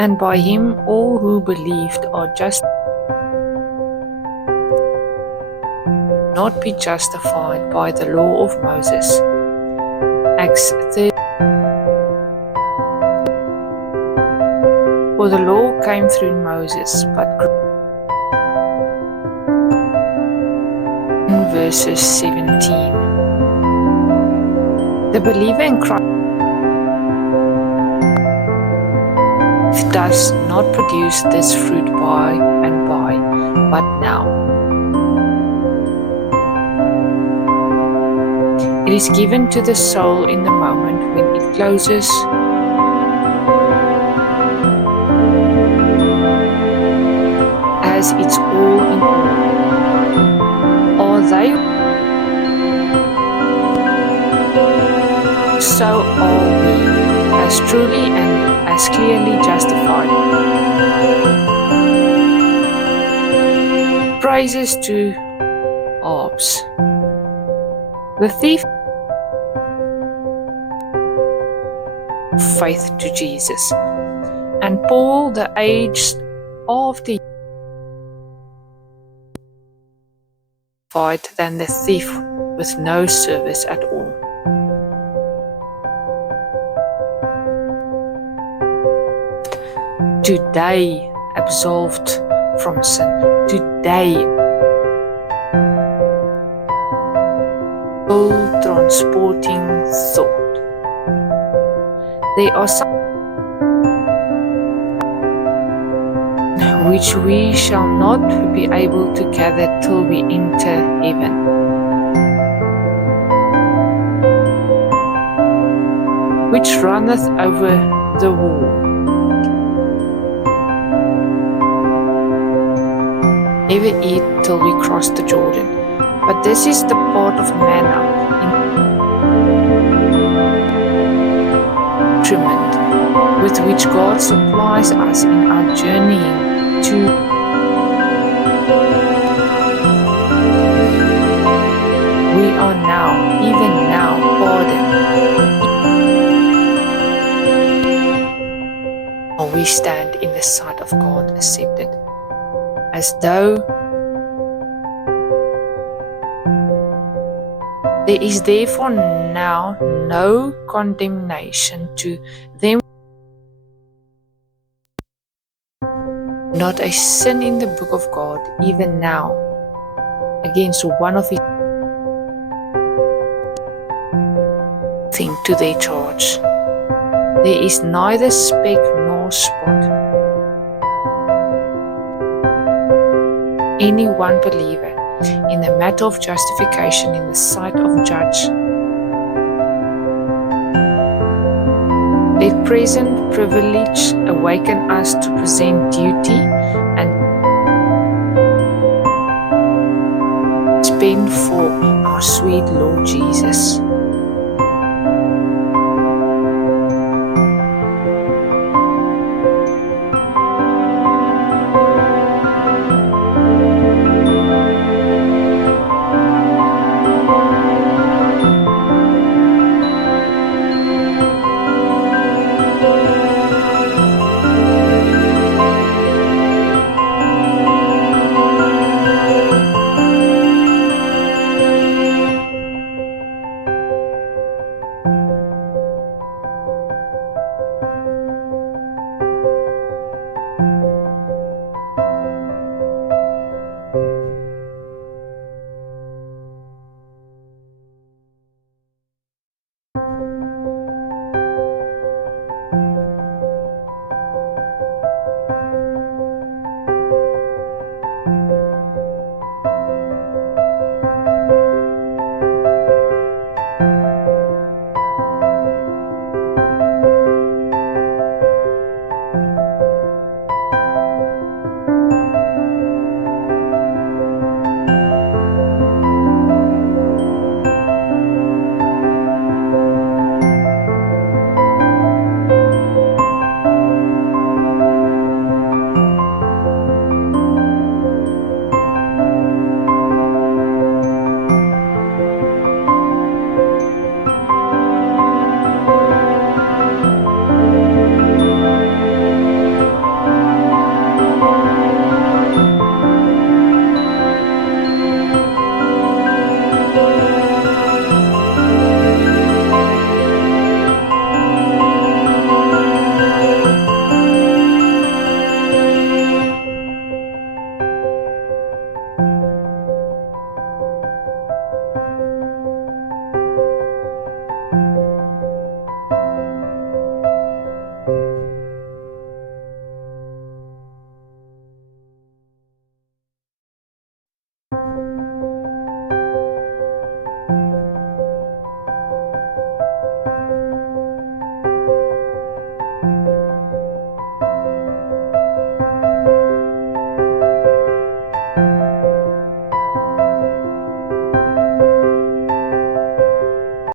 and by him all who believed are just not be justified by the law of Moses. Acts 30. For the law came through Moses, but in verses 17. The believer in Christ does not produce this fruit by and by, but now. It is given to the soul in the moment when it closes as its all in all. Are they? So are we, as truly and as clearly justified. Praises to harps. The thief faith to Jesus, and Paul, the aged of the fight than the thief with no service at all. Today absolved from sin. Today transporting thought. There are some which we shall not be able to gather till we enter heaven. Which runneth over the wall. Never eat till we cross the Jordan. But this is the part of manna instrument with which God supplies us in our journeying to we are now, even now, pardoned. We stand in the sight of God accepted, as though there is therefore now no condemnation to them, not a sin in the book of God, even now, against one of his thing to their charge. There is neither speck nor spot. Any one believer in the matter of justification in the sight of judge. Let present privilege awaken us to present duty and spend for our sweet Lord Jesus.